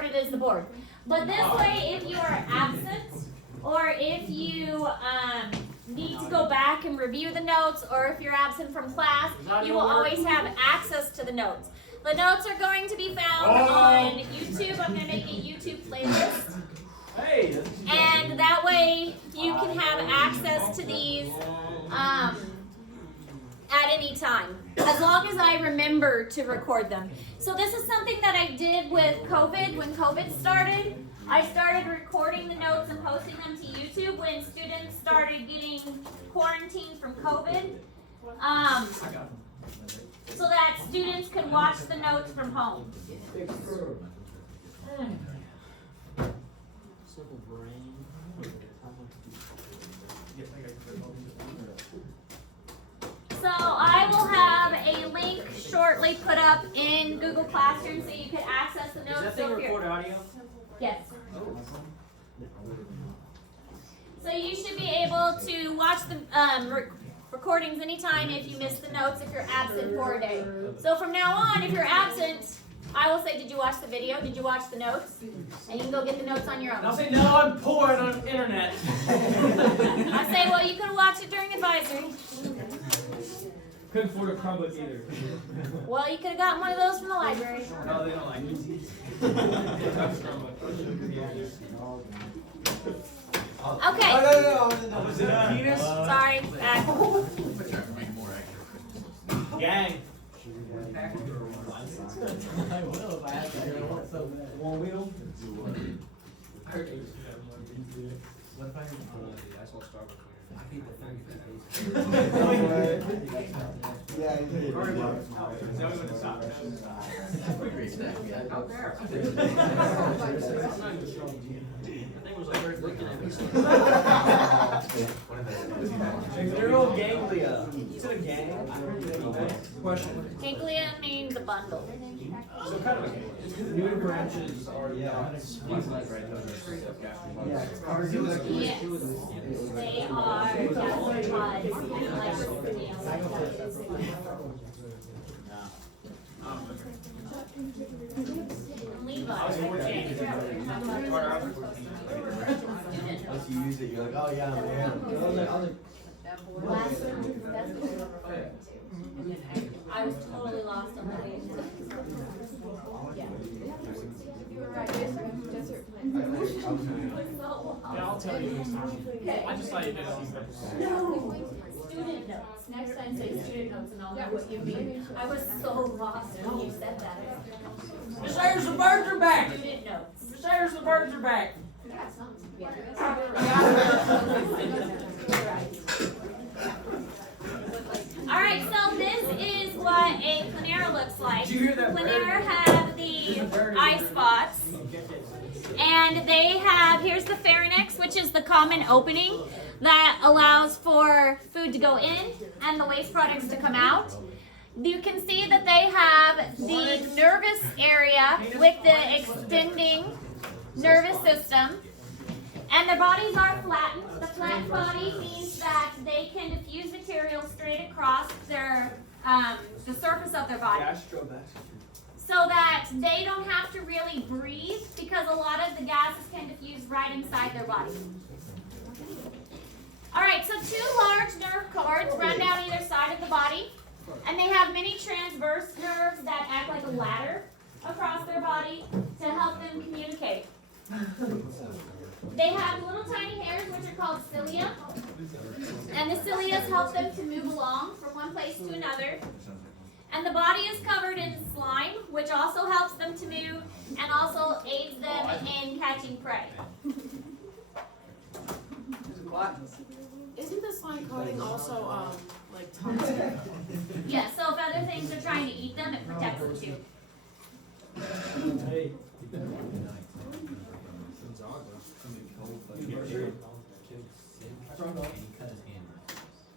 recorded as the board. But this way, if you are absent, or if you need to go back and review the notes, or if you're absent from class, you will always have access to the notes. The notes are going to be found on YouTube. I'm going to make a YouTube playlist. And that way you can have access to these at any time, as long as I remember to record them. So this is something that I did with COVID. When COVID started, I started recording the notes and posting them to YouTube when students started getting quarantined from COVID, so that students could watch the notes from home. So I will have a link shortly put up in Google Classroom so you can access the notes. Does that thing record audio? Yes. So you should be able to watch the recordings anytime if you miss the notes if you're absent for a day. So from now on, if you're absent, I will say, did you watch the video? Did you watch the notes? And you can go get the notes on your own. I'll say, no, I'm poor and on the internet. I say, well, you could have watched it during advisory. Couldn't afford a Chromebook either. Well, you could have gotten one of those from the library. No, they don't like me. Okay. No. Was it a penis? Sorry. Back. Gang. I will if I have to. One wheel? What if I Yeah, you did. They're all ganglia. Is it a gang? Question. Ganglia means a bundle. So kind of a gang. New branches are Yes. They are gastropods. Once you use it, you're like, oh yeah, man. I was totally lost on that. Yeah. You were right, desert plant. Yeah, I'll tell you. Okay. I just thought you did all this. No. Student notes. Next time say student notes and I'll know what you mean. I was so lost when you said that. Miss Ayers, the birds are back. Student notes. Miss Ayers, the birds are back. Alright, so this is what a planera looks like. Did you hear that? Planera have the eye spots. And they have, here's the pharynx, which is the common opening that allows for food to go in and the waste products to come out. You can see that they have the nervous area with the extending nervous system. And their bodies are flattened. The flattened body means that they can diffuse material straight across their the surface of their body, so that they don't have to really breathe, because a lot of the gases can diffuse right inside their body. All right, so two large nerve cords run down either side of the body, and they have many transverse nerves that act like a ladder across their body to help them communicate. They have little tiny hairs, which are called cilia, and the cilia help them to move along from one place to another. And the body is covered in slime, which also helps them to move and also aids them in catching prey. Isn't the slime coating also like toxic? Yeah, so if other things are trying to eat them, it protects them too. Hey.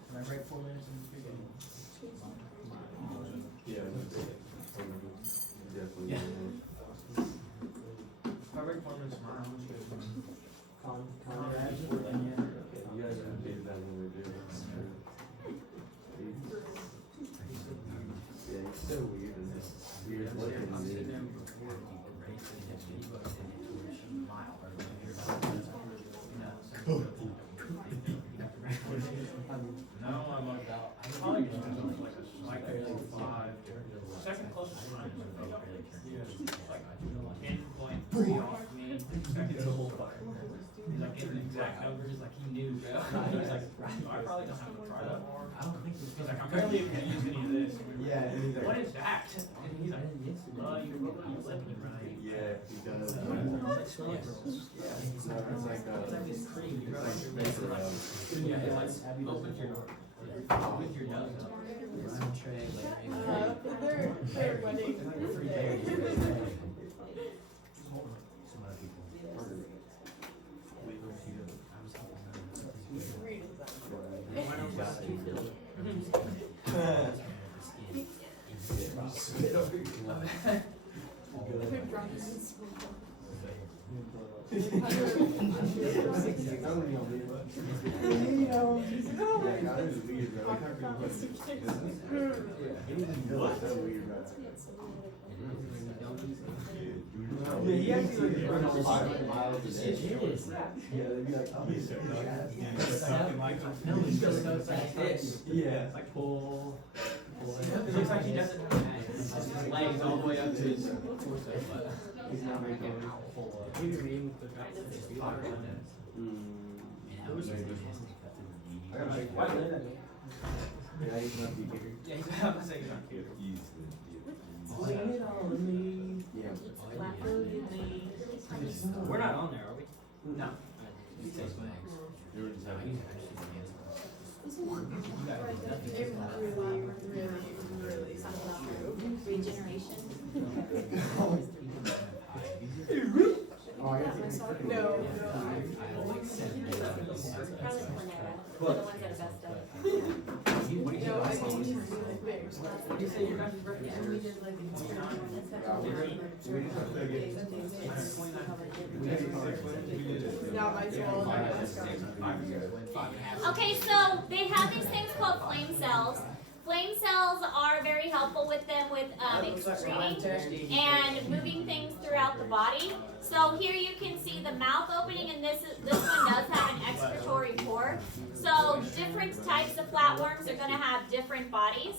Can I break 4 minutes in the beginning? Yeah. If I break 4 minutes tomorrow, how much you guys want? Conrad? You guys are big that when we're doing this. Yeah, it's so weird. It's weird looking. I probably don't have to try that more. I don't think He's like, I'm barely even gonna use any of this. Yeah, and he's like, What is that? And he's like, you broke your lip. Yeah, he does. It's like No, it's like, it's cream. it's like basically, Yeah, it's like, open your door. With your nose. They're wedding. Yeah, he actually runs 5 miles a day. It is. Yeah, they'd be like, oh, he's Something like No, he just goes like this. yeah. like pull. It looks like he does it. His legs all the way up to his torso, but He's not making it. I gotta make why one. did that? Yeah, he's not be bigger. Yeah, he's I'm not saying he's not cute. Blame it on me. Yeah. We're not on there, are we? No. Regeneration. Oh, I got to No. Probably Planera. They're the ones that are best of. No, I mean, he's really big. What do you say your guys' birthday And we is? did like an experiment. Not my fault. Okay, so they have these things called flame cells. Flame cells are very helpful with them with excreting and moving things throughout the body. So here you can see the mouth opening, and this one does have an excretory pore. So different types of flatworms are going to have different bodies.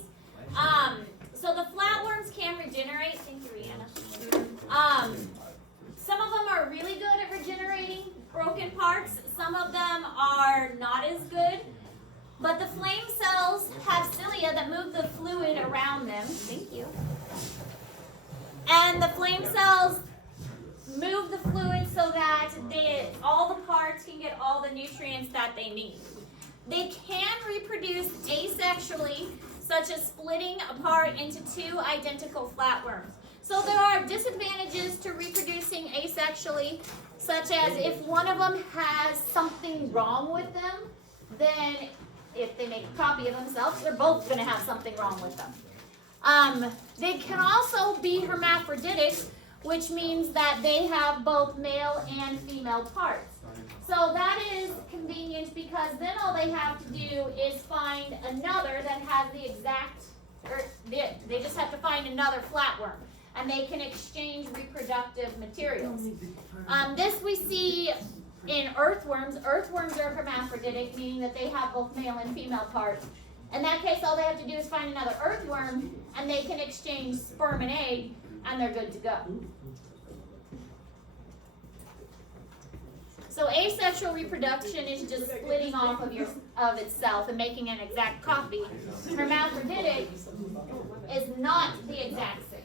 So the flatworms can regenerate. Thank you, Rihanna. Some of them are really good at regenerating broken parts. Some of them are not as good. But the flame cells have cilia that move the fluid around them. Thank you. And the flame cells move the fluid so that all the parts can get all the nutrients that they need. They can reproduce asexually, such as splitting apart into 2 identical flatworms. So there are disadvantages to reproducing asexually, such as if one of them has something wrong with them, then if they make a copy of themselves, they're both going to have something wrong with them. They can also be hermaphroditic, which means that they have both male and female parts. So that is convenient because then all they have to do is find another that has the exact, or they just have to find another flatworm, and they can exchange reproductive materials. This we see in earthworms. Earthworms are hermaphroditic, meaning that they have both male and female parts. In that case, all they have to do is find another earthworm, and they can exchange sperm and egg, and they're good to go. So asexual reproduction is just splitting off of itself and making an exact copy. Hermaphroditic is not the exact same.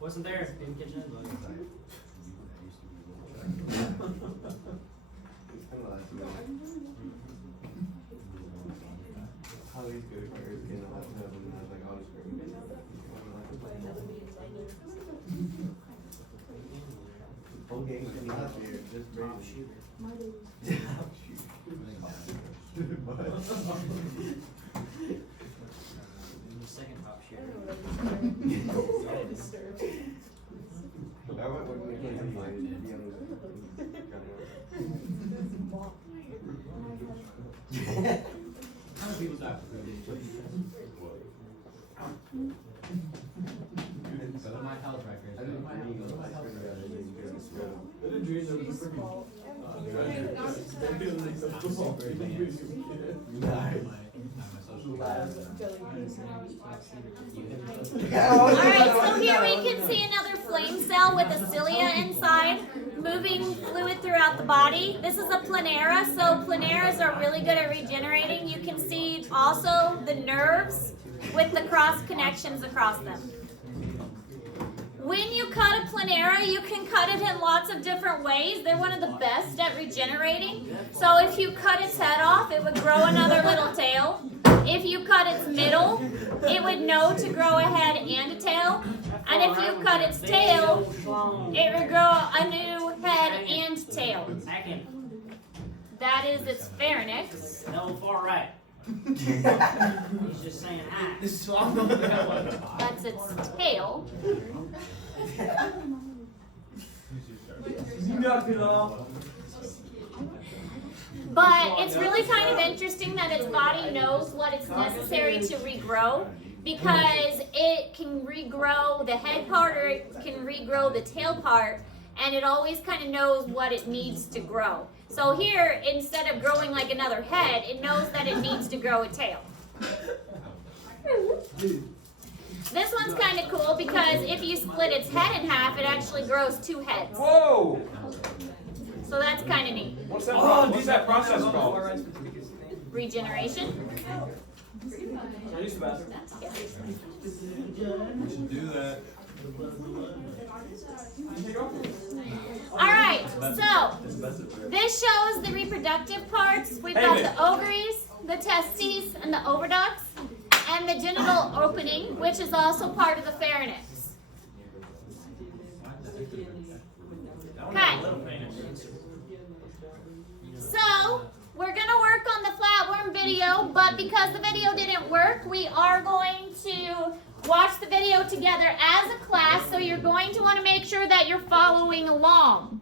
Wasn't there in the kitchen? Holly's good for her skin. I'll have to have them like all the screen. Okay, can you have here? Just bring the shooter. The second top shooter. How many people die for food? Go to my health records. Go to my health records. I didn't dream there was a freaking. Alright, so here we can see another flame cell with a cilia inside, moving fluid throughout the body. This is a planera, so planeras are really good at regenerating. You can see also the nerves with the cross connections across them. When you cut a planera, you can cut it in lots of different ways. They're one of the best at regenerating. So if you cut its head off, it would grow another little tail. If you cut its middle, it would know to grow a head and a tail. And if you cut its tail, it would grow a new head and tail. That is its pharynx. No, far right. He's just saying hi. That's its tail. You knock it off. But it's really kind of interesting that its body knows what it's necessary to regrow, because it can regrow the head part or it can regrow the tail part, and it always kind of knows what it needs to grow. So here, instead of growing like another head, it knows that it needs to grow a tail. This one's kind of cool because if you split its head in half, it actually grows two heads. Whoa! So that's kind of neat. What's that process called? Regeneration. I used to bath. We should do that. Alright, so this shows the reproductive parts. We've got the ovaries, the testes, and the oviducts, and the genital opening, which is also part of the pharynx. Okay. So, we're going to work on the flatworm video, but because the video didn't work, we are going to watch the video together as a class, so you're going to want to make sure that you're following along.